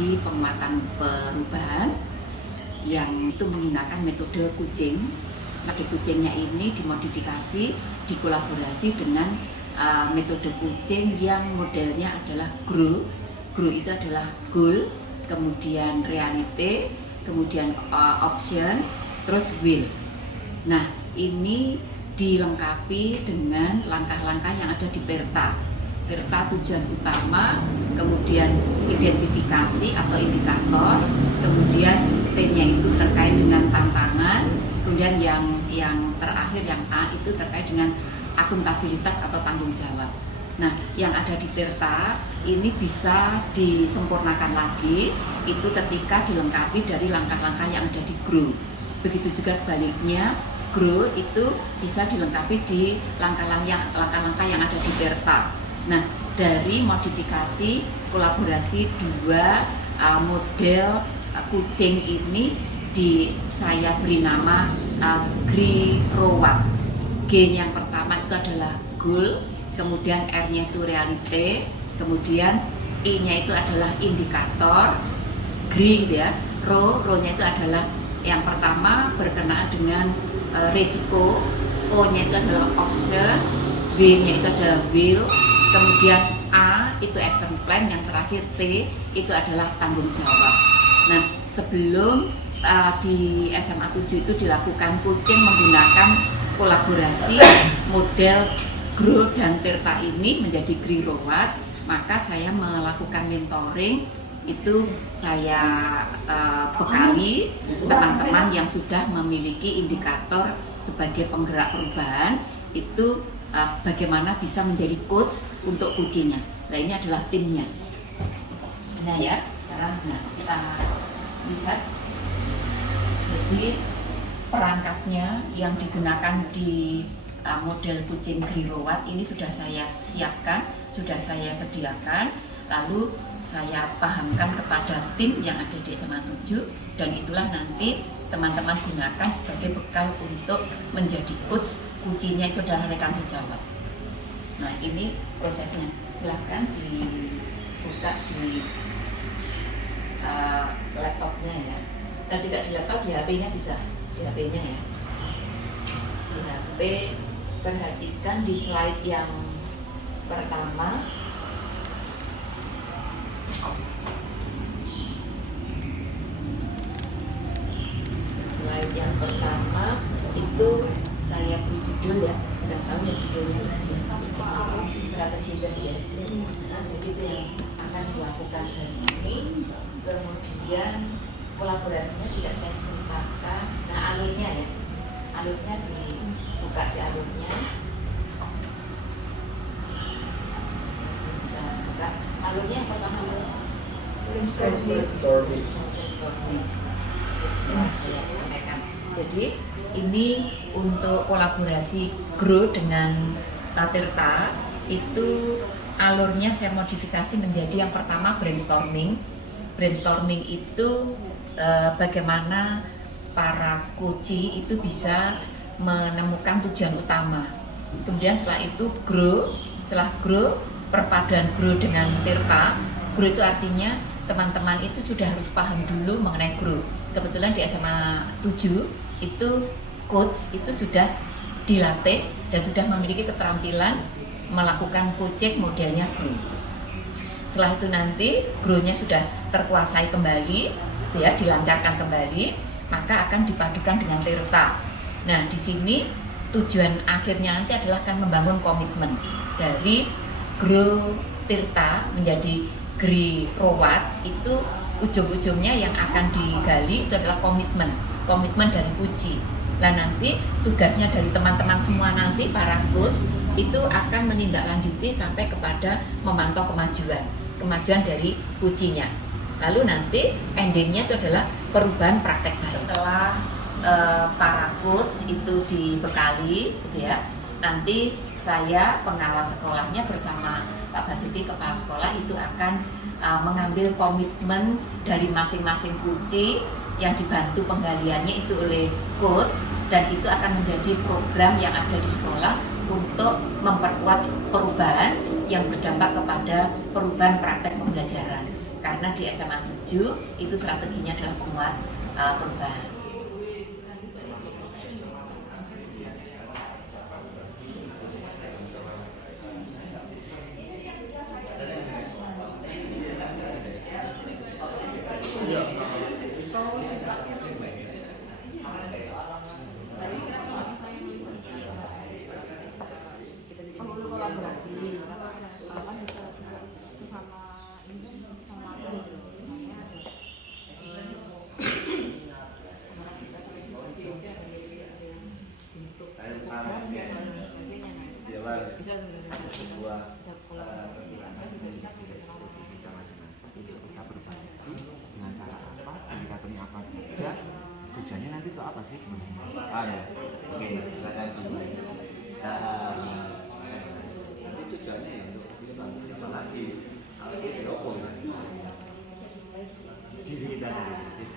strategi penguatan perubahan yang itu menggunakan metode kucing. Metode kucingnya ini dimodifikasi, dikolaborasi dengan metode kucing yang modelnya adalah GROW. GROW itu adalah goal, kemudian reality, kemudian option, terus will. Nah, ini dilengkapi dengan langkah-langkah yang ada di PERTA. PERTA tujuan utama, kemudian identifikasi atau indikator, kemudian T-nya itu terkait dengan tantangan, kemudian yang terakhir yang A itu terkait dengan akuntabilitas atau tanggung jawab. Nah, yang ada di PERTA ini bisa disempurnakan lagi itu ketika dilengkapi dari langkah-langkah yang ada di GROW. Begitu juga sebaliknya, GROW itu bisa dilengkapi di langkah-langkah yang ada di PERTA. Nah, dari modifikasi kolaborasi dua model kucing ini saya beri nama GROWAT. G yang pertama itu adalah goal, kemudian R-nya itu reality, kemudian I-nya itu adalah indikator, GRI ya, RO-nya itu adalah yang pertama berkenaan dengan risiko, O-nya itu adalah option, W-nya itu adalah will, kemudian A itu action plan, yang terakhir T itu adalah tanggung jawab. Nah, sebelum di SMA 7 itu dilakukan kucing menggunakan kolaborasi model GROW dan PERTA ini menjadi GROWAT, maka saya melakukan mentoring. Itu saya bekali teman-teman yang sudah memiliki indikator sebagai penggerak perubahan itu bagaimana bisa menjadi coach untuk kucingnya. Nah, ini adalah timnya. Nah ya, sekarang kita lihat. Jadi perangkatnya yang digunakan di model kucing GROWAT ini sudah saya siapkan, sudah saya sediakan, lalu saya pahamkan kepada tim yang ada di SMA 7, dan itulah nanti teman-teman gunakan sebagai bekal untuk menjadi coach kucingnya itu adalah rekan sejawat. Nah, ini prosesnya, silahkan dibuka di laptopnya ya, dan tidak di laptop, di HP-nya bisa, di HP-nya ya. Di HP, perhatikan di slide yang pertama. Slide yang pertama itu saya beri judul ya, nggak tahu ya judulnya tadi, strategi tadi ya. Nah, jadi itu yang akan dilakukan hari ini. Kemudian kolaborasinya tidak saya ceritakan. Nah, alurnya ya, alurnya dibuka di alurnya. Bisa buka alurnya yang pertama brainstorming. Saya sampaikan. Jadi ini untuk kolaborasi GROW dengan PERTA itu alurnya saya modifikasi menjadi yang pertama brainstorming. Brainstorming itu bagaimana para coach itu bisa menemukan tujuan utama. Kemudian setelah itu GROW, setelah GROW perpaduan GROW dengan PERTA. GROW itu artinya teman-teman itu sudah harus paham dulu mengenai GROW. Kebetulan di SMA 7 itu coach itu sudah dilatih dan sudah memiliki keterampilan melakukan coaching modelnya GROW. Setelah itu nanti GROW-nya sudah terkuasai kembali, ya, dilancarkan kembali, maka akan dipadukan dengan PERTA. Nah, di sini tujuan akhirnya nanti adalah akan membangun komitmen dari GROW PERTA menjadi GROWAT. Itu ujung-ujungnya yang akan digali itu adalah komitmen dari kuci. Nah, nanti tugasnya dari teman-teman semua nanti para coach itu akan menindaklanjuti sampai kepada memantau kemajuan dari kucinya. Lalu nanti endingnya itu adalah perubahan praktek baru. Setelah para coach itu dibekali, gitu ya, nanti saya pengawas sekolahnya bersama Pak Basuki kepala sekolah itu akan mengambil komitmen dari masing-masing kuci yang dibantu penggaliannya itu oleh coach, dan itu akan menjadi program yang ada di sekolah untuk memperkuat perubahan yang berdampak kepada perubahan praktek pembelajaran. karena di SMA 7 itu strateginya adalah penguat perubahan. Tujuannya nanti itu apa sih sebenarnya? Oke, silakan kembali. Nanti tujuannya ya untuk siapa lagi? Kalau kita dukung kan? Diri kita sendiri sih.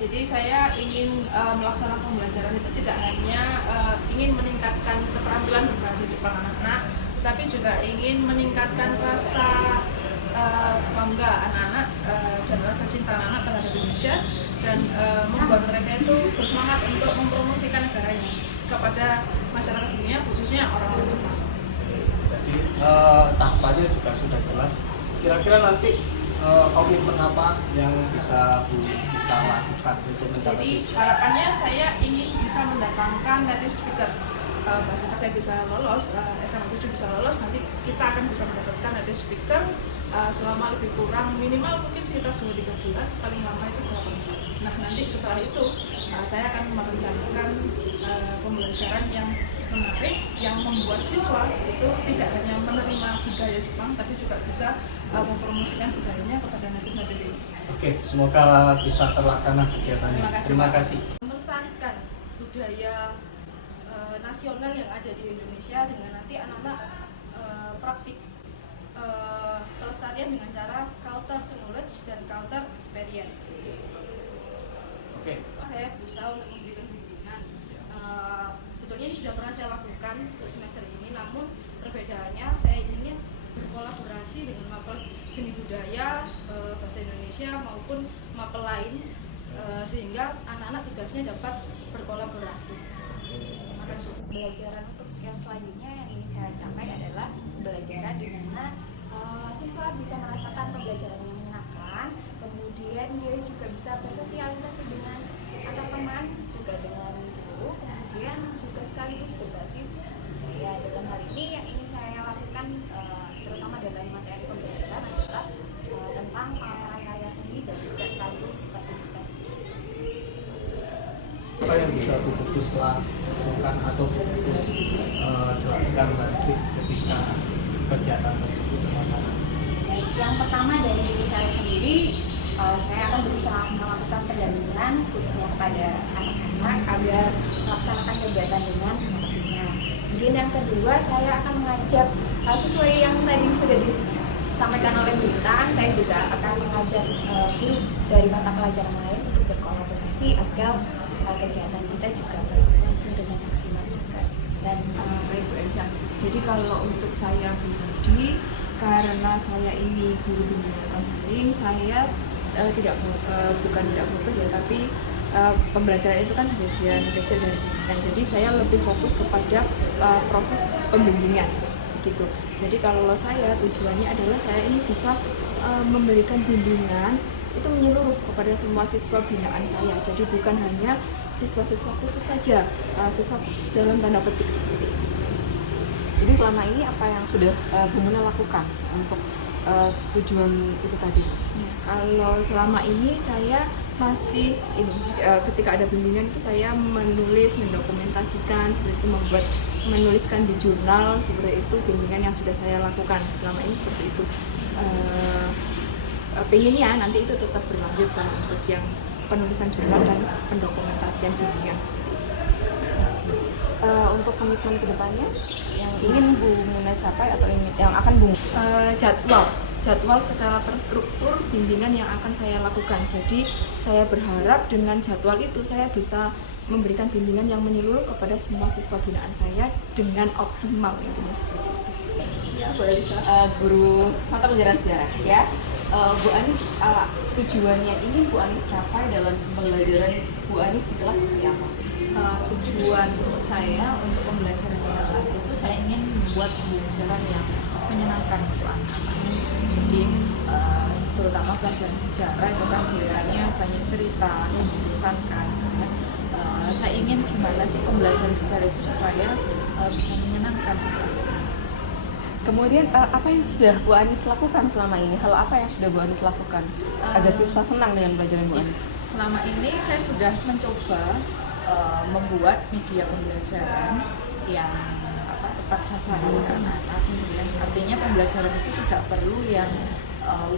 Jadi saya ingin melaksanakan pembelajaran itu tidak hanya ingin meningkatkan keterampilan berbahasa Jepang anak-anak, tapi juga ingin meningkatkan rasa bangga anak-anak dan rasa cinta anak-anak terhadap Indonesia, dan membuat mereka itu bersemangat untuk mempromosikan negaranya kepada masyarakat dunia, khususnya orang-orang Jepang. Jadi tahapannya juga sudah jelas. Kira-kira nanti komitmen apa yang bisa Bu lakukan untuk mencapai? Jadi harapannya saya ingin bisa mendatangkan native speaker. Bahasa saya bisa lolos, SMA 7 bisa lolos, nanti kita akan bisa mendapatkan native speaker selama lebih kurang minimal mungkin sekitar 2-3 bulan, paling lama itu 8 bulan. Nah nanti setelah itu saya akan merencanakan pembelajaran yang menarik, yang membuat siswa itu tidak hanya menerima budaya Jepang, tapi juga bisa mempromosikan budayanya kepada native-native ini. Oke, semoga bisa terlaksana kegiatannya. Terima kasih. Melestarikan budaya nasional yang ada di Indonesia dengan nanti anak-anak praktik pelestarian dengan cara culture knowledge dan culture experience. Oke. Saya berusaha untuk memberikan bimbingan. Sebetulnya ini sudah pernah saya lakukan untuk semester ini, namun perbedaannya saya ingin berkolaborasi dengan mapel seni budaya bahasa Indonesia maupun mapel lain, sehingga anak-anak tugasnya dapat berkolaborasi. Pembelajaran untuk yang selanjutnya yang ingin saya capai adalah pembelajaran di mana siswa bisa merasakan pembelajaran yang menyenangkan, kemudian dia juga bisa bersosialisasi dengan antar teman, juga dengan guru, kemudian juga sekaligus berbasis ya. Dalam hal ini yang ingin saya lakukan terutama dalam materi pembelajaran adalah tentang pameran karya seni dan juga sekaligus pendidikan. Apa yang bisa Bu Pupus lakukan atau Bu Pupus jelaskan nanti ketika kegiatan tersebut terlaksana? Yang pertama dari diri saya sendiri, saya akan berusaha melakukan pendampingan khususnya kepada anak-anak agar melaksanakan kegiatan dengan maksimal. Kemudian yang kedua, saya akan mengajak sesuai yang tadi sudah disampaikan oleh Bu Intan, saya juga akan mengajak guru dari mata pelajaran lain untuk berkolaborasi agar kegiatan kita juga berlangsung dengan maksimal juga. Dan baik Bu Elsa, jadi kalau untuk saya pribadi, karena saya ini guru bimbingan konseling, saya bukan tidak fokus ya, tapi pembelajaran itu kan sebagian kecil dari bimbingan. Jadi saya lebih fokus kepada proses pembimbingan gitu. Jadi kalau saya tujuannya adalah saya ini bisa memberikan bimbingan itu menyeluruh kepada semua siswa binaan saya. Jadi bukan hanya siswa-siswa khusus saja, siswa khusus dalam tanda petik seperti itu. Jadi selama ini apa yang sudah Bu Muna lakukan untuk tujuan itu tadi? Kalau selama ini saya masih ini ketika ada bimbingan itu saya menulis, mendokumentasikan seperti itu, menuliskan di jurnal seperti itu bimbingan yang sudah saya lakukan selama ini seperti itu. Pengennya nanti itu tetap berlanjut kan untuk yang penulisan jurnal dan pendokumentasian bimbingan seperti itu. Untuk komitmen kedepannya yang ingin Bu Muna capai atau yang akan Bu jadwal secara terstruktur bimbingan yang akan saya lakukan. Jadi saya berharap dengan jadwal itu saya bisa memberikan bimbingan yang menyeluruh kepada semua siswa binaan saya dengan optimal intinya seperti itu. Ya, Bu Elisa, guru mata pelajaran sejarah ya. Bu Anis, tujuannya ini Bu Anis capai dalam pembelajaran Bu Anis di kelas seperti apa? Tujuan saya untuk pembelajaran di kelas itu saya ingin membuat pembelajaran yang menyenangkan untuk anak-anak. Jadi terutama pelajaran sejarah itu kan biasanya banyak cerita yang membosankan. Saya ingin gimana sih pembelajaran sejarah itu supaya bisa menyenangkan. Kemudian apa yang sudah Bu Anis lakukan selama ini? Hal apa yang sudah Bu Anis lakukan agar siswa senang dengan pelajaran Bu Anis? Selama ini saya sudah mencoba membuat media pembelajaran yang tepat sasaran ke anak-anak. Artinya pembelajaran itu tidak perlu yang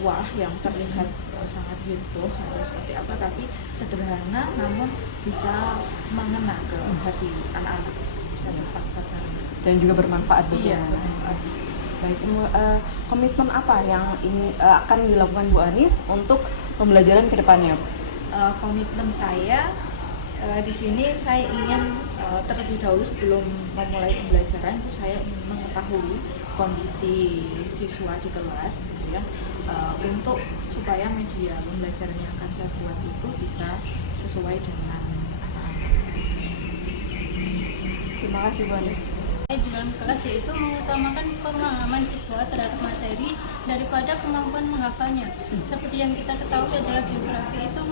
wah, yang terlihat sangat heboh atau seperti apa, tapi sederhana namun bisa mengena ke hati anak-anak, bisa tepat sasaran dan juga bermanfaat bagi Iya, anak. bermanfaat. Baik, komitmen apa yang akan dilakukan Bu Anis untuk pembelajaran ke depannya? Komitmen saya di sini saya ingin terlebih dahulu sebelum memulai pembelajaran itu saya ingin mengetahui kondisi siswa di kelas gitu ya, untuk supaya media pembelajaran yang akan saya buat itu bisa sesuai dengan anak-anak. Terima kasih Bu Anis. Di dalam kelas yaitu mengutamakan pemahaman siswa terhadap materi daripada kemampuan menghafalnya. Seperti yang kita ketahui adalah geografi itu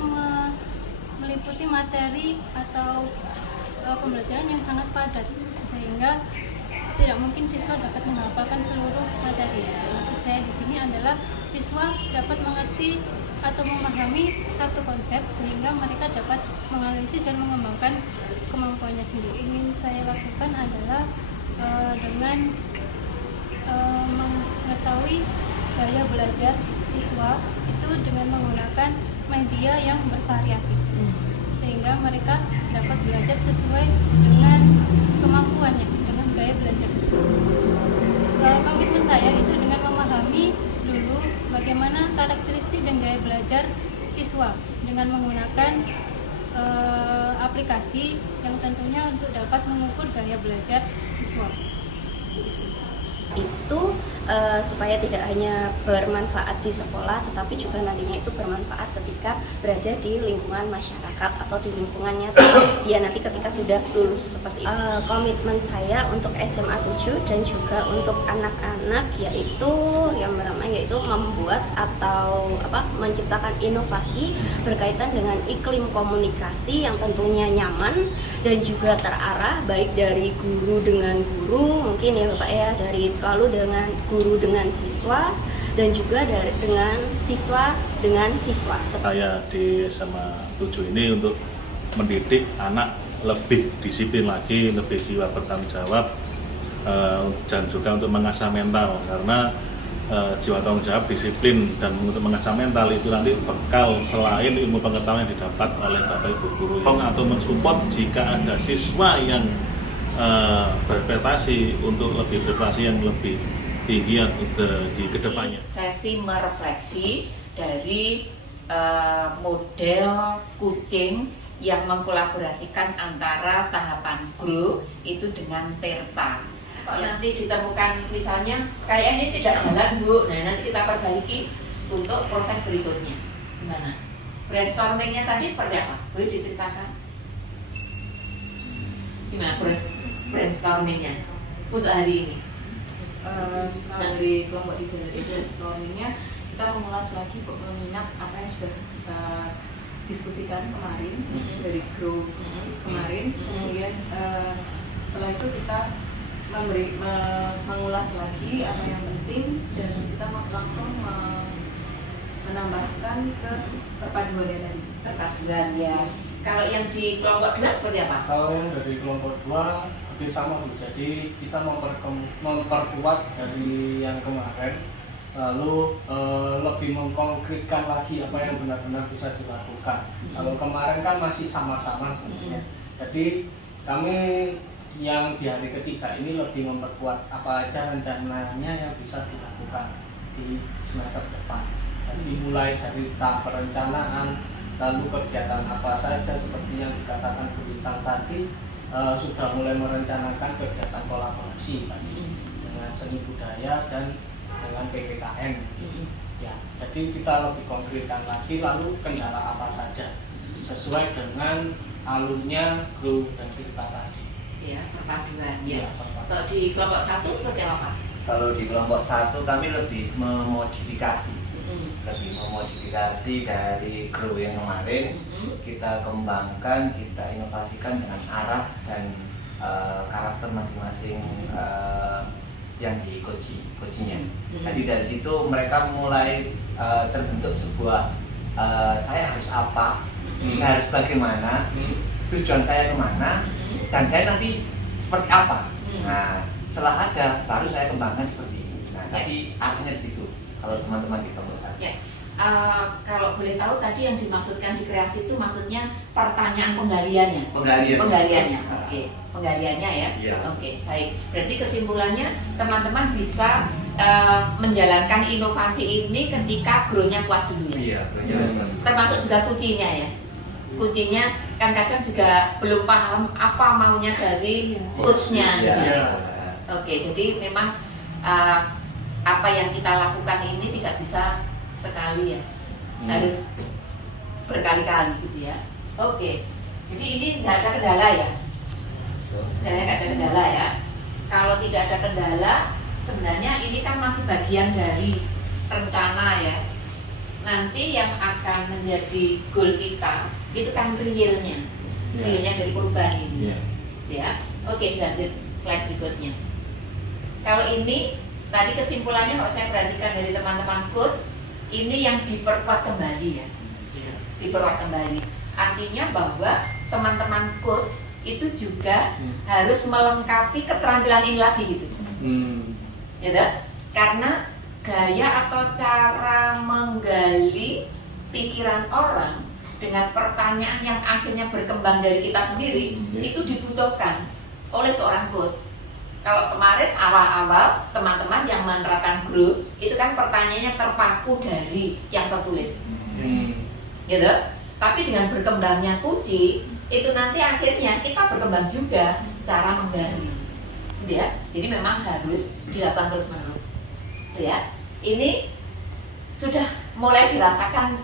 meliputi materi atau pembelajaran yang sangat padat, sehingga tidak mungkin siswa dapat menghafalkan seluruh materi. Maksud saya di sini adalah siswa dapat mengerti atau memahami satu konsep sehingga mereka dapat menganalisis dan mengembangkan kemampuannya sendiri. Ingin saya lakukan adalah dengan mengetahui gaya belajar siswa itu dengan menggunakan media yang bervariatif, sehingga mereka dapat belajar sesuai dengan kemampuannya, dengan gaya belajar tersebut. Komitmen saya itu dengan memahami dulu bagaimana karakteristik dan gaya belajar siswa dengan menggunakan aplikasi yang tentunya untuk dapat mengukur gaya belajar siswa. Itu supaya tidak hanya bermanfaat di sekolah, tetapi juga nantinya itu bermanfaat ketika berada di lingkungan masyarakat atau di lingkungannya dia nanti ketika sudah lulus seperti itu. Komitmen saya untuk SMA 7 dan juga untuk anak-anak yaitu yang pertama yaitu membuat atau menciptakan inovasi berkaitan dengan iklim komunikasi yang tentunya nyaman dan juga terarah, baik dari guru dengan guru mungkin ya Bapak ya, lalu dengan guru dengan siswa dan juga dengan siswa dengan siswa. Saya di SMA 7 ini untuk mendidik anak lebih disiplin lagi, lebih jiwa bertanggung jawab, dan juga untuk mengasah mental, karena jiwa tanggung jawab, disiplin, dan untuk mengasah mental itu nanti bekal selain ilmu pengetahuan yang didapat oleh Bapak Ibu guru atau mensupport jika ada siswa yang berprestasi untuk lebih berprestasi yang lebih tinggi di kedepannya. Sesi merefleksi dari model kucing yang mengkolaborasikan antara tahapan grow itu dengan terta. Kalau nanti ditemukan misalnya kayak ini tidak jalan Bu, nah nanti kita perbaiki untuk proses berikutnya. Gimana? Brainstormingnya tadi seperti apa? Boleh diceritakan? Gimana brainstormingnya untuk hari ini? Dari kelompok 3 itu brainstormingnya kita mengulas lagi minat apa yang sudah kita diskusikan kemarin dari grow kemarin, kemudian setelah itu kita mengulas lagi apa yang penting dan kita langsung menambahkan ke perpaduannya tadi. Perpaduan ya. Kalau yang di kelompok 2 seperti apa? Kalau yang dari kelompok 2 hampir sama Bu. Jadi kita memperkuat dari yang kemarin, lalu lebih mengkonkretkan lagi apa yang benar-benar bisa dilakukan. Kalau kemarin kan masih sama-sama sebenarnya. Jadi kami yang di hari ketiga ini lebih memperkuat apa aja rencananya yang bisa dilakukan di semester depan. Jadi mulai dari tahap perencanaan, lalu kegiatan apa saja seperti yang dikatakan Bu Lintang tadi, sudah mulai merencanakan kegiatan kolaborasi tadi dengan seni budaya dan dengan PPKN. Ya, jadi kita lebih konkretkan lagi, lalu kendala apa saja sesuai dengan alurnya GROW dan Tirta tadi. Ya, perpaduan. Ya. Ya, perpaduan. Kalau di kelompok 1 seperti apa? Kalau di kelompok 1 kami lebih memodifikasi. Lebih memodifikasi dari GROW yang kemarin, kita kembangkan, kita inovasikan dengan arah dan karakter masing-masing yang di coachingnya. Jadi dari situ mereka mulai terbentuk sebuah saya harus apa, saya harus bagaimana, tujuan saya kemana, dan saya nanti seperti apa. Nah, setelah ada baru saya kembangkan seperti ini. Nah, tadi arahnya di situ. Kalau teman-teman di kelompok 1. Ya. Kalau boleh tahu tadi yang dimaksudkan di kreasi itu maksudnya pertanyaan penggaliannya. Penggaliannya. Oke. Penggaliannya ya. Ya. Oke, baik. Berarti kesimpulannya teman-teman bisa menjalankan inovasi ini ketika grow-nya kuat dulu ya. Iya, grow-nya kuat. Termasuk juga kuncinya ya. Kuncinya kan kadang juga belum paham apa maunya dari coach-nya. Ya. Oke, jadi memang apa yang kita lakukan ini tidak bisa sekali ya, harus berkali-kali gitu ya. Oke, jadi ini nggak ada kendala ya, nggak ada kendala ya. Kalau tidak ada kendala, sebenarnya ini kan masih bagian dari rencana ya. Nanti yang akan menjadi goal kita itu kan realnya dari perubahan ini. Ya, oke, dilanjut slide berikutnya. Kalau ini tadi kesimpulannya kalau saya perhatikan dari teman-teman coach, ini yang diperkuat kembali ya. Diperkuat kembali. Artinya bahwa teman-teman coach itu juga harus melengkapi keterampilan ini lagi gitu. Ya, karena gaya atau cara menggali pikiran orang dengan pertanyaan yang akhirnya berkembang dari kita sendiri itu dibutuhkan oleh seorang coach. Kalau kemarin awal-awal teman-teman yang menerapkan GROW itu kan pertanyaannya terpaku dari yang tertulis, gitu. Tapi dengan berkembangnya kunci itu nanti akhirnya kita berkembang juga cara menggali, gitu ya. Jadi memang harus dilakukan terus-menerus, gitu ya. Ini sudah mulai dirasakan,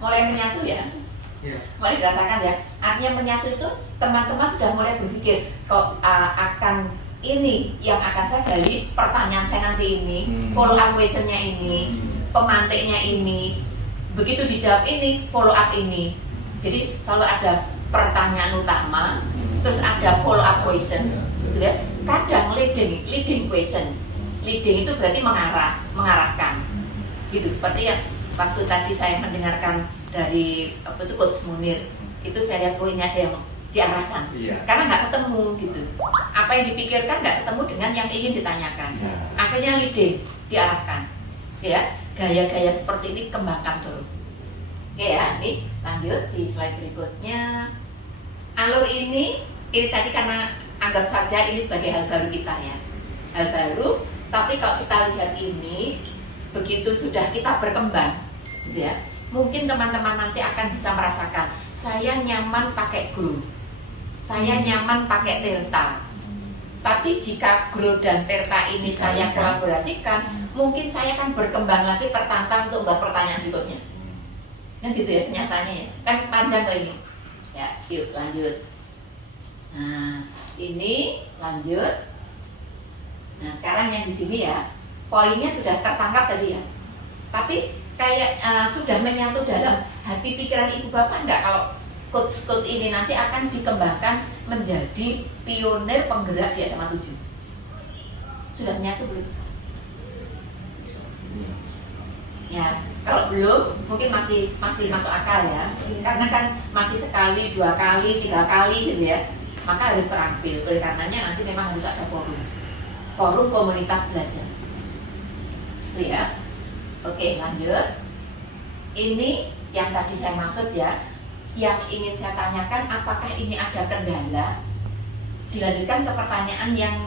mulai menyatu ya. Mulai dirasakan ya. Artinya menyatu itu teman-teman sudah mulai berpikir kok akan ini yang akan saya gali, pertanyaan saya nanti ini, follow up questionnya ini, pemantiknya ini, begitu dijawab ini, follow up ini. Jadi selalu ada pertanyaan utama, terus ada follow up question, gitu ya. Kadang leading question, leading itu berarti mengarahkan, gitu. Seperti yang waktu tadi saya mendengarkan dari Coach Munir, itu saya lihat ini ada yang diarahkan, karena nggak ketemu gitu. Apa yang dipikirkan nggak ketemu dengan yang ingin ditanyakan. Akhirnya leading, diarahkan. Ya, gaya-gaya seperti ini kembangkan terus. Oke ya, nih lanjut di slide berikutnya. Alur ini tadi karena anggap saja ini sebagai hal baru kita ya, hal baru. Tapi kalau kita lihat ini, begitu sudah kita berkembang, gitu ya. Mungkin teman-teman nanti akan bisa merasakan, saya nyaman pakai GROW. Saya nyaman pakai Tirta. Tapi jika GROW dan Tirta ini saya kolaborasikan, mungkin saya akan berkembang lagi, tertantang untuk buat pertanyaan berikutnya. Kan gitu ya kenyataannya ya. Kan panjang kayak ini. Ya, yuk lanjut. Nah, ini lanjut. Nah, sekarang yang di sini ya, poinnya sudah tertangkap tadi ya. Tapi kayak sudah menyatu dalam hati pikiran ibu bapak enggak kalau coach ini nanti akan dikembangkan menjadi pionir penggerak di SMA 7. Sudah menyatu belum? Ya, kalau belum mungkin masih masuk akal ya. Karena kan masih sekali, 2 kali, 3 kali gitu ya. Maka harus terampil. Oleh karenanya nanti memang harus ada forum komunitas belajar. Itu ya. Oke, lanjut. Ini yang tadi saya maksud ya. Yang ingin saya tanyakan, apakah ini ada kendala? Dilanjutkan ke pertanyaan yang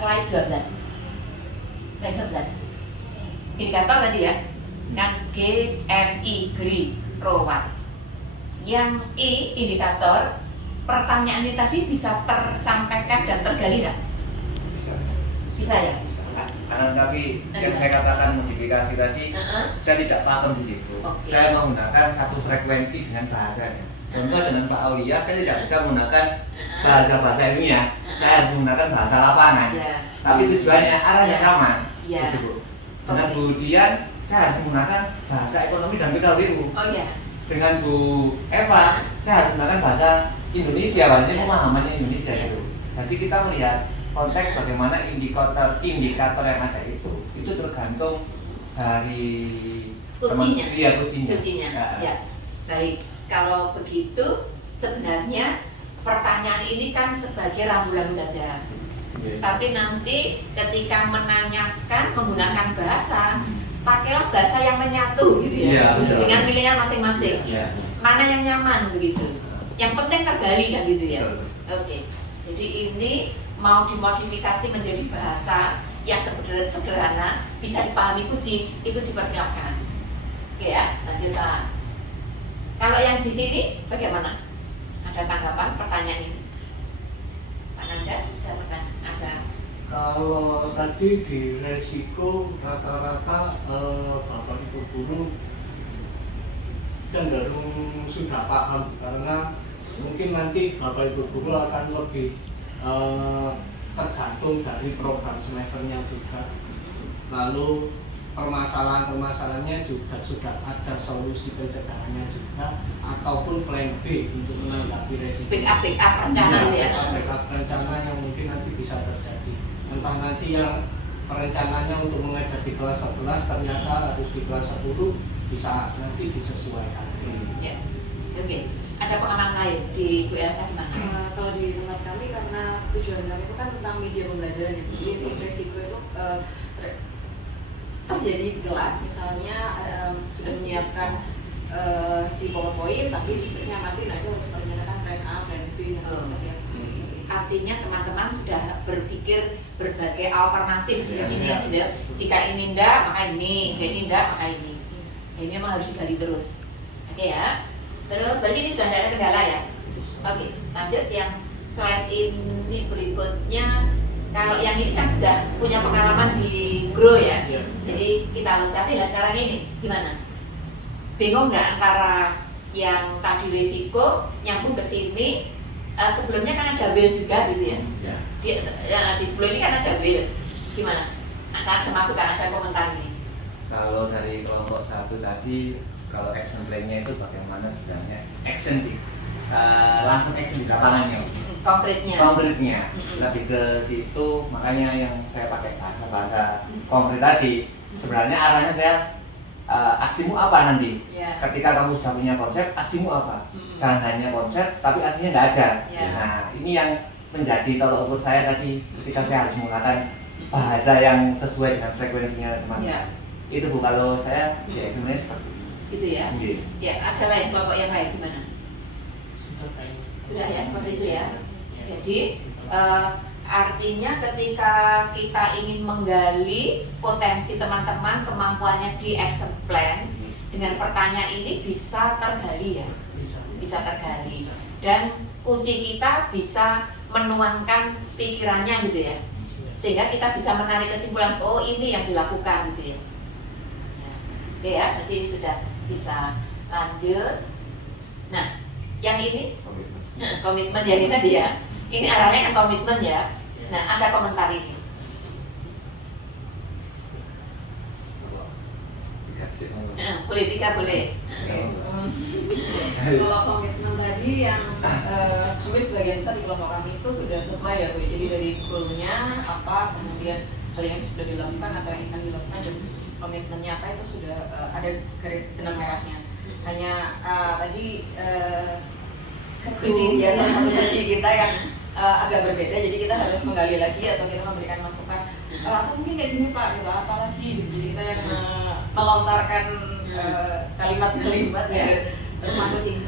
slide 12. Slide 12. Indikator tadi ya. Kan GRI, GRI, ROWAT. Yang I, indikator, pertanyaan ini tadi bisa tersampaikan dan tergali nggak? Bisa ya? Tapi yang saya katakan modifikasi tadi, saya tidak paham di situ. Saya menggunakan satu frekuensi dengan bahasanya. Contoh dengan Pak Aulia, saya tidak bisa menggunakan bahasa ilmiah. Saya harus menggunakan bahasa lapangan. Tapi tujuannya arahnya sama. Gitu, Bu. Dengan Bu Dian, saya harus menggunakan bahasa ekonomi dan PKWU. Dengan Bu Eva, saya harus menggunakan bahasa Indonesia, bahasanya pemahamannya Indonesia gitu. Jadi kita melihat konteks bagaimana indikator yang ada itu tergantung dari kuncinya. Iya, kuncinya. Ya. Baik, kalau begitu sebenarnya pertanyaan ini kan sebagai rambu-rambu saja. Tapi nanti ketika menanyakan menggunakan bahasa, pakailah bahasa yang menyatu gitu ya, dengan pilihan masing-masing. Mana yang nyaman begitu. Yang penting tergali kan gitu ya. Oke. Jadi ini mau dimodifikasi menjadi bahasa yang sederhana, bisa dipahami kucing, itu dipersilakan. Oke ya, lanjut Pak. Kalau yang di sini bagaimana? Ada tanggapan pertanyaan ini? Pak Nanda, ada pertanyaan? Ada. Kalau tadi di resiko rata-rata Bapak Ibu guru cenderung sudah paham, karena mungkin nanti Bapak Ibu guru akan lebih tergantung dari program semesternya juga. Lalu permasalahan-permasalahannya juga sudah ada solusi pencegahannya juga, ataupun plan B untuk menanggapi resiko. Backup rencana ya. Backup rencana yang mungkin nanti bisa terjadi. Entah nanti yang perencananya untuk mengajar di kelas 11 ternyata harus di kelas 10, bisa nanti disesuaikan. Ya. Oke. Ada pengalaman lain di Bu Elsa gimana? Kalau di tempat kami, karena tujuan kami itu kan tentang media pembelajaran ya. Jadi resiko itu terjadi di kelas, misalnya sudah menyiapkan di PowerPoint, tapi listriknya mati, nah itu harus merencanakan plan A, plan B, dan seperti apa. Artinya teman-teman sudah berpikir berbagai alternatif ini ya, jika ini enggak maka ini, jika ini enggak maka ini. Ini memang harus digali terus. Oke ya. Terus berarti ini sudah ada kendala ya. Oke, lanjut yang slide ini berikutnya. Kalau yang ini kan sudah punya pengalaman di Grow ya. Jadi kita loncati lah sekarang ini gimana? Bingung nggak antara yang tadi risiko nyambung ke sini? Sebelumnya kan ada will juga gitu ya. Di sebelum ini kan ada will. Gimana? Ada masukan, ada komentar ini. Kalau dari kelompok 1 tadi, kalau action plan-nya itu bagaimana sebenarnya action langsung action di lapangannya, konkretnya lebih ke situ. Makanya yang saya pakai bahasa konkret tadi, sebenarnya arahnya saya aksimu apa nanti ketika kamu sudah punya konsep, aksimu apa, jangan hanya konsep tapi aksinya nggak ada. Nah ini yang menjadi tolak ukur saya tadi ketika saya harus menggunakan bahasa yang sesuai dengan frekuensinya teman-teman. Itu Bu, kalau saya ya sebenarnya seperti itu. Gitu ya. Ya, ada lain kelompok yang lain gimana? Sudah ya seperti itu ya. Jadi artinya ketika kita ingin menggali potensi teman-teman, kemampuannya di action plan, dengan pertanyaan ini bisa tergali ya. Bisa tergali. Dan kunci kita bisa menuangkan pikirannya gitu ya. Sehingga kita bisa menarik kesimpulan, oh ini yang dilakukan gitu ya. Oke ya, jadi ini sudah bisa lanjut. Nah, yang ini komitmen yang ini tadi ya. Ini arahnya kan komitmen ya. Nah, ada komentar ini. Politika boleh. Kalau komitmen tadi yang sebagian besar di kelompok kami itu sudah selesai ya Bu. Jadi dari goalnya apa, kemudian hal yang sudah dilakukan atau yang akan dilakukan, dan komitmennya apa itu sudah ada garis benang merahnya. Hanya tadi kunci ya, salah satu kunci kita yang agak berbeda, jadi kita harus menggali lagi atau kita memberikan masukan atau mungkin kayak gini Pak, gitu, apa lagi gitu. Jadi kita yang melontarkan kalimat-kalimat ya memancing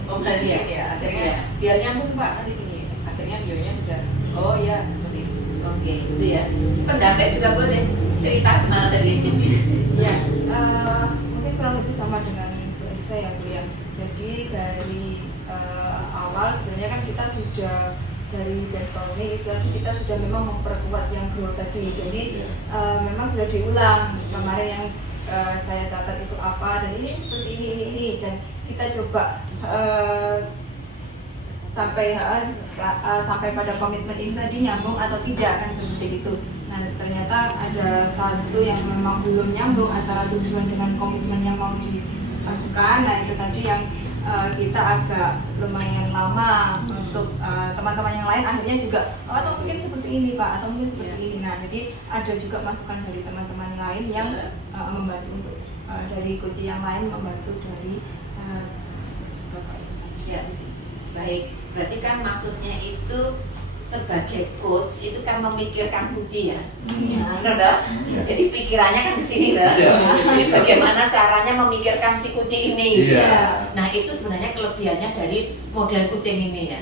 ya, akhirnya biar nyambung Pak nanti gini, akhirnya beliaunya sudah oh ya seperti itu. Oke, itu ya. Pendamping juga boleh cerita gimana tadi. Ya, mungkin kurang lebih sama dengan Bu Elisa ya Bu ya. Jadi dari awal sebenarnya kan kita sudah dari brainstorming itu kita sudah memang memperkuat yang grow tadi. Jadi memang sudah diulang kemarin yang saya catat itu apa dan ini seperti ini dan kita coba sampai pada komitmen ini tadi nyambung atau tidak kan seperti itu. Nah ternyata ada satu yang memang belum nyambung antara tujuan dengan komitmen yang mau dilakukan. Nah itu tadi yang kita agak lumayan lama untuk teman-teman yang lain akhirnya juga atau mungkin seperti ini Pak atau mungkin seperti ini. Nah jadi ada juga masukan dari teman-teman lain yang membantu untuk dari coach yang lain membantu dari Bapak ini. Ya, baik. Berarti kan maksudnya itu sebagai coach itu kan memikirkan kunci ya. Benar dah. Jadi pikirannya kan di sini dah. Jadi bagaimana caranya memikirkan si kucing ini. Nah, itu sebenarnya kelebihannya dari model kucing ini ya.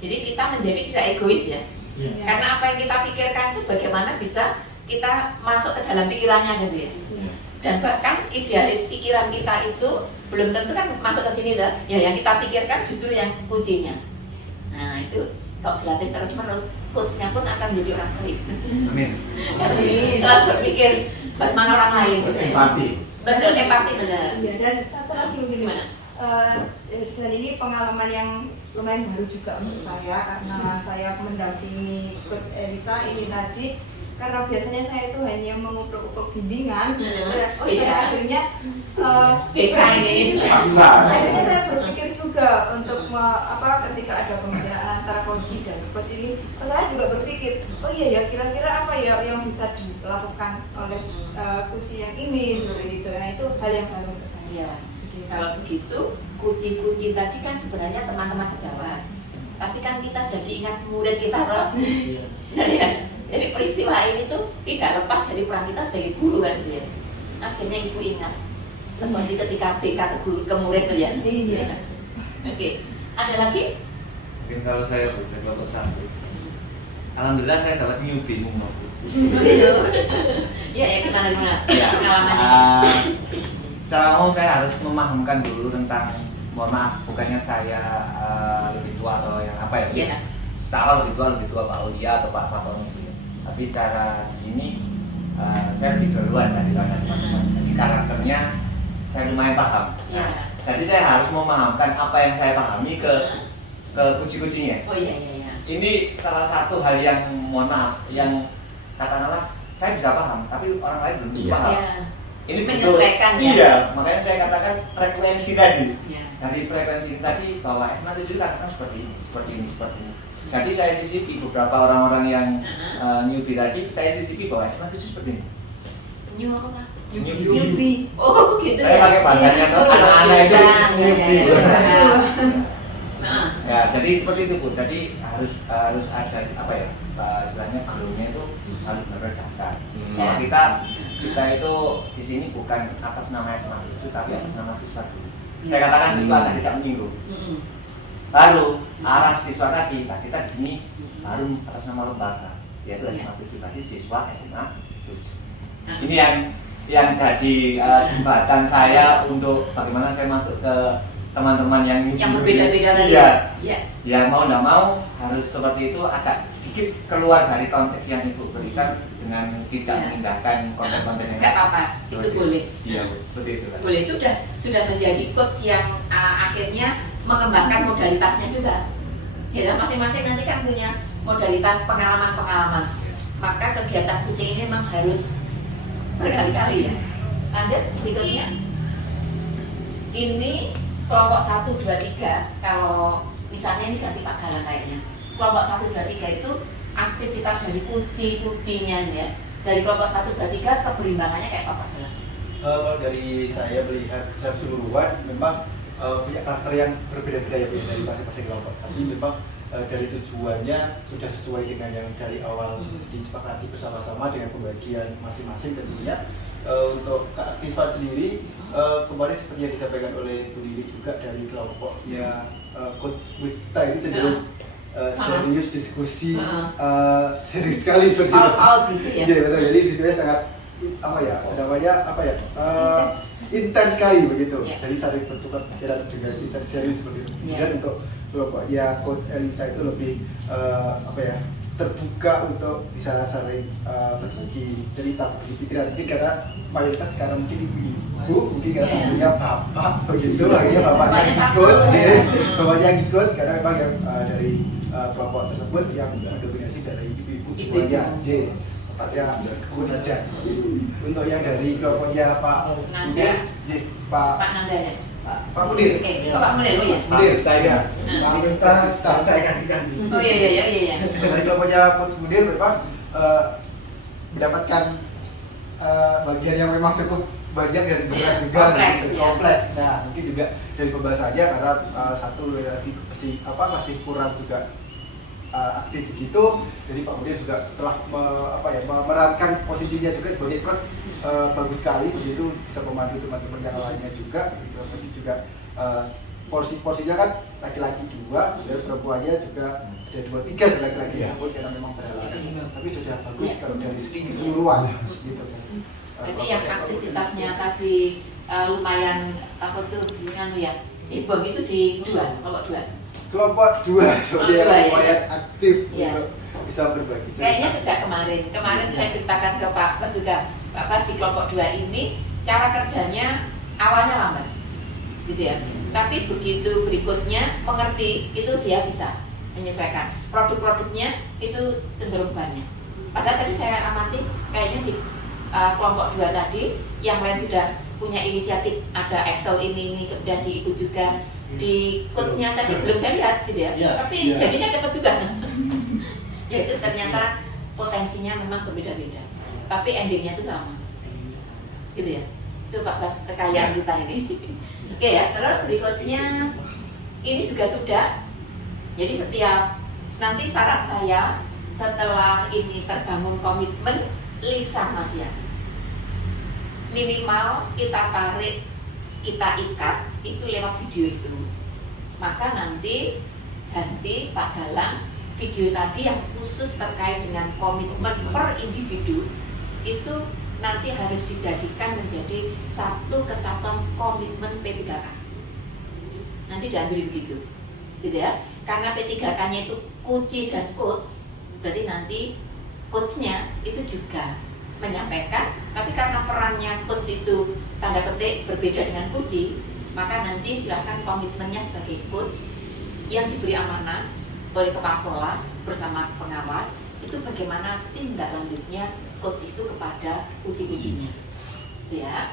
Jadi kita menjadi tidak egois ya. Karena apa yang kita pikirkan itu bagaimana bisa kita masuk ke dalam pikirannya gitu ya. Dan bahkan idealis pikiran kita itu belum tentu kan masuk ke sini dah. Ya yang kita pikirkan justru yang kuncinya. Nah, itu kalau dilatih terus-menerus, coachnya pun akan menjadi orang baik. Amin. Selalu berpikir bagaimana orang lain. Empati. Betul, empati benar. Ya, dan satu lagi mungkin dan ini pengalaman yang lumayan baru juga untuk saya karena saya mendampingi Coach Elisa ini tadi. Karena biasanya saya itu hanya mengupruk-upruk bimbingan, akhirnya akhirnya saya berpikir juga untuk ketika ada pembicaraan antara coach dan coach ini, saya juga berpikir, oh iya ya kira-kira apa ya yang bisa dilakukan oleh coach yang ini seperti itu. Nah itu hal yang baru untuk saya. Ya, kalau begitu kunci-kunci tadi kan sebenarnya teman-teman sejawat, tapi kan kita jadi ingat murid kita loh. Jadi peristiwa ini tuh tidak lepas dari peran kita sebagai guru kan ya. Akhirnya ibu ingat seperti ketika BK ke murid tuh ya. Iya. Oke. Ada lagi? Mungkin kalau saya bukan kelompok satu. Alhamdulillah saya dapat newbie semua. Ya gimana? Ya. Pengalamannya. Secara umum saya harus memahamkan dulu tentang, mohon maaf, bukannya saya lebih tua atau yang apa ya. Iya. Secara lebih tua Pak Ulia atau Pak Fatoni. Tapi secara di sini saya lebih duluan dari teman-teman. Jadi karakternya saya lumayan paham. Ya. Jadi saya harus memahamkan apa yang saya pahami ke kucing-kucingnya. Oh iya. Ini salah satu hal yang mohon maaf, yang katakanlah saya bisa paham, tapi orang lain belum paham. Ya. Ini menyesuaikan ya. Iya, makanya saya katakan frekuensi tadi. Ya. Dari frekuensi tadi bahwa S57 karena seperti ini. Jadi saya sisipi beberapa orang-orang yang newbie tadi, saya sisipi bahwa S57 seperti ini. New apa? Newbie. Oh gitu saya ya. pakai bahasanya tuh anak-anak itu newbie. Nah. Ya, jadi seperti itu Bu. Jadi harus ada apa ya? Istilahnya grow-nya itu harus benar dasar. Bahwa kita itu di sini bukan atas nama S57 tapi atas nama siswa dulu. Saya katakan siswa tadi tidak menyinggung. Baru arah siswa tadi, kita di sini baru atas nama lembaga, yaitu SMA 7 tadi siswa SMA 7. Ini yang jadi jembatan saya untuk bagaimana saya masuk ke teman-teman yang berbeda-beda tadi. Ya mau tidak mau harus seperti itu, agak sedikit keluar dari konteks yang Ibu berikan dengan tidak memindahkan konten-konten yang nggak apa-apa, itu boleh. Iya, seperti itu. Boleh, itu sudah menjadi coach yang akhirnya mengembangkan modalitasnya juga. Ya, masing-masing nanti kan punya modalitas pengalaman-pengalaman. Maka kegiatan kucing ini memang harus berkali-kali ya. Lanjut berikutnya. Ini kelompok 1, 2, 3. Kalau misalnya ini ganti Pak Galang kayaknya. Kelompok 1, 2, 3 itu aktivitas dari kucing-kucingnya ya. Dari kelompok 1, 2, 3 keberimbangannya kayak apa Pak Galang? Kalau dari saya melihat secara keseluruhan memang punya karakter yang berbeda-beda ya dari masing-masing kelompok. Tapi memang dari tujuannya sudah sesuai dengan yang dari awal disepakati bersama-sama dengan pembagian masing-masing tentunya. Untuk keaktifan sendiri kemarin seperti yang disampaikan oleh Bu Lili juga dari kelompoknya Coach Wifta itu cenderung serius diskusi serius sekali seperti itu. Iya betul, jadi diskusinya sangat intens sekali begitu. Jadi saling bertukar pikiran dengan intens serius seperti itu. Kemudian untuk kelompoknya Coach Elisa itu lebih terbuka untuk bisa saling berbagi cerita, berbagi pikiran. Mungkin karena mayoritas sekarang mungkin ibu, mungkin karena punya bapak begitu, akhirnya bapaknya ikut karena memang yang dari kelompok tersebut yang mendominasi dari ibu-ibu semuanya J, tempatnya ikut saja. Untuk yang dari kelompoknya Pak Munir, Pak Nanda ya. Pak Munir. Pak Munir, oh ya. Munir, ya. Pak Munir, saya gantikan. Oh iya. Dari kelompoknya Coach Munir memang mendapatkan bagian yang memang cukup banyak dan berat juga, kompleks. Nah, mungkin juga dari pembahasannya karena satu masih kurang juga aktif begitu. Jadi Pak Munir juga telah memerankan posisinya juga sebagai coach bagus sekali begitu, bisa memandu teman-teman yang lainnya juga. Begitu juga porsi-porsinya kan laki-laki 2 dan perempuannya juga ada 2-3 laki-laki ya, pun karena memang berhalangan. Tapi sudah bagus kalau dari segi keseluruhan gitu. Jadi yang aktivitasnya tadi lumayan heboh itu di kelompok 2 soalnya lumayan aktif untuk bisa berbagi cerita. Kayaknya sejak kemarin saya ceritakan ke Pak Bas juga, Pak Bas di kelompok 2 ini cara kerjanya awalnya lambat gitu ya, tapi begitu berikutnya mengerti itu dia bisa menyesuaikan, produk-produknya itu cenderung banyak. Padahal tadi saya amati kayaknya di kelompok 2 tadi yang lain sudah punya inisiatif, ada Excel ini kemudian di Ibu juga, di coachnya tadi belum saya lihat gitu ya, tapi jadinya cepat juga. Ya itu ternyata potensinya memang berbeda-beda, tapi endingnya itu sama gitu ya. Itu Pak Bas kekayaan kita ini. Oke ya, terus berikutnya ini juga sudah. Jadi setiap nanti syarat saya setelah ini terbangun komitmen lisan Mas ya, minimal kita tarik, kita ikat itu lewat video itu. Maka nanti ganti Pak Galang video tadi yang khusus terkait dengan komitmen per individu itu nanti harus dijadikan menjadi satu kesatuan komitmen P3K. Nanti diambil begitu, gitu ya. Karena P3K-nya itu kunci dan coach, berarti nanti coachnya itu juga menyampaikan, tapi karena perannya coach itu tanda petik berbeda dengan kunci, maka nanti silakan komitmennya sebagai coach yang diberi amanah oleh kepala sekolah bersama pengawas itu bagaimana tindak lanjutnya coach itu kepada kunci-kuncinya, ya.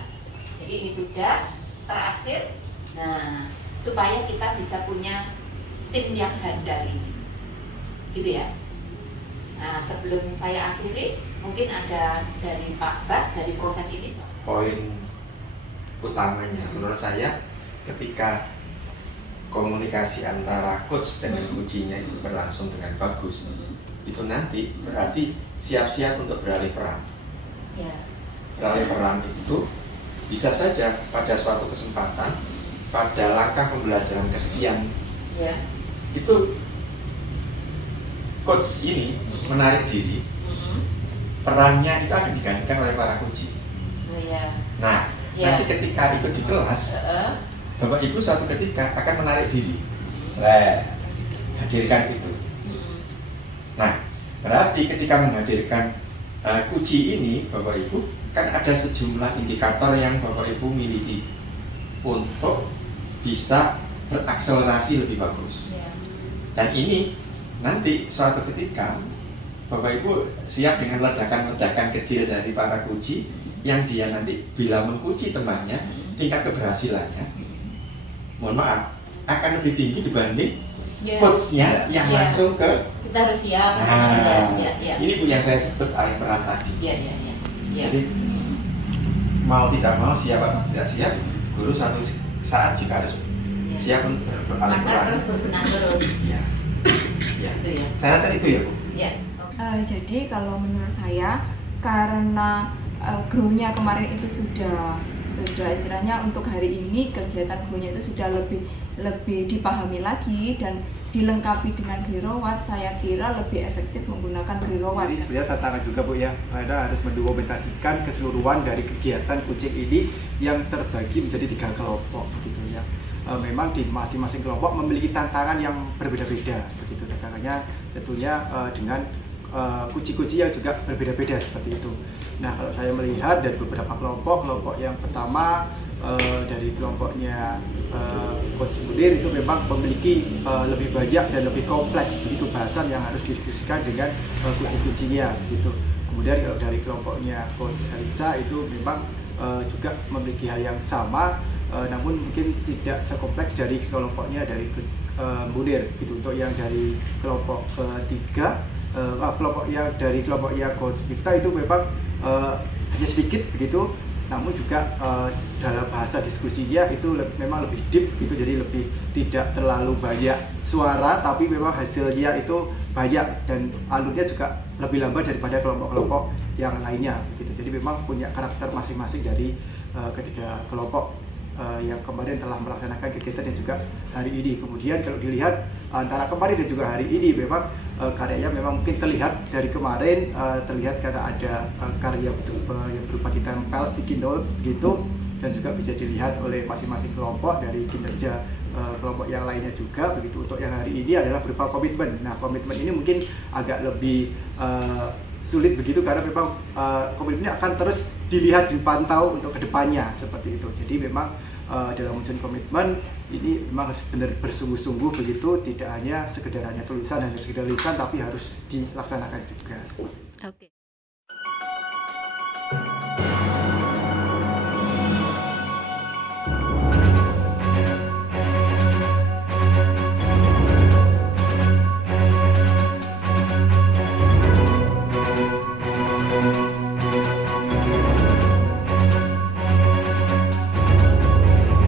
Jadi ini sudah terakhir. Nah, supaya kita bisa punya tim yang handal ini, gitu ya. Nah, sebelum saya akhiri, mungkin ada dari Pak Bas dari proses ini. Poin utamanya menurut saya ketika komunikasi antara coach dengan kuncinya itu berlangsung dengan bagus, itu nanti berarti siap-siap untuk beralih peran. Beralih peran itu bisa saja pada suatu kesempatan, pada langkah pembelajaran kesekian, itu coach ini menarik diri, perannya itu akan digantikan oleh para kunci. Nah, nanti ketika ikut di kelas, Bapak Ibu suatu ketika akan menarik diri, hadirkan itu. Nah, berarti ketika menghadirkan kunci ini, Bapak Ibu kan ada sejumlah indikator yang Bapak Ibu miliki untuk bisa berakselerasi lebih bagus. Dan ini nanti suatu ketika Bapak Ibu siap dengan ledakan-ledakan kecil dari para kunci yang dia nanti bila mengkunci temannya, tingkat keberhasilannya mohon maaf akan lebih tinggi dibanding coachnya yang langsung ke kita harus siap. Ini Bu yang saya sebut alih peran tadi. Jadi mau tidak mau, siap atau tidak siap, guru suatu saat juga harus siap untuk beralih Maka terus berbenah terus. Iya. Ya. Itu ya. Saya rasa itu ya, Bu. Ya. Jadi kalau menurut saya karena grow-nya kemarin itu sudah istilahnya untuk hari ini kegiatan grow-nya itu sudah lebih dipahami lagi dan dilengkapi dengan Growat, saya kira lebih efektif menggunakan Growat. Jadi sebenarnya tantangan juga Bu ya, karena harus mendokumentasikan keseluruhan dari kegiatan kucing ini yang terbagi menjadi 3 kelompok begitu ya. Memang di masing-masing kelompok memiliki tantangan yang berbeda-beda begitu. Tantangannya tentunya dengan kucing-kucing yang juga berbeda-beda seperti itu. Nah, kalau saya melihat dari beberapa kelompok yang pertama dari kelompoknya Coach Munir itu memang memiliki lebih banyak dan lebih kompleks begitu bahasan yang harus didiskusikan dengan kucing-kucingnya gitu. Kemudian kalau dari kelompoknya Coach Elisa itu memang juga memiliki hal yang sama, namun mungkin tidak sekompleks dari kelompoknya dari Coach Munir gitu. Untuk yang dari kelompok ketiga, kelompoknya Coach Miftah itu memang hanya sedikit begitu, namun juga dalam bahasa diskusinya itu memang lebih deep gitu, jadi lebih tidak terlalu banyak suara tapi memang hasilnya itu banyak dan alurnya juga lebih lambat daripada kelompok-kelompok yang lainnya gitu. Jadi memang punya karakter masing-masing dari ketiga kelompok yang kemarin telah melaksanakan kegiatan dan juga hari ini. Kemudian kalau dilihat antara kemarin dan juga hari ini memang karyanya memang mungkin terlihat dari kemarin terlihat karena ada karya yang berupa ditempel sticky notes gitu, dan juga bisa dilihat oleh masing-masing kelompok dari kinerja kelompok yang lainnya juga begitu. Untuk yang hari ini adalah berupa komitmen. Nah, komitmen ini mungkin agak lebih sulit begitu karena memang komitmennya akan terus dilihat, dipantau untuk kedepannya seperti itu. Jadi memang dalam menyusun komitmen ini memang harus benar bersungguh-sungguh begitu, tidak hanya sekedar tulisan, tapi harus dilaksanakan juga. Oke.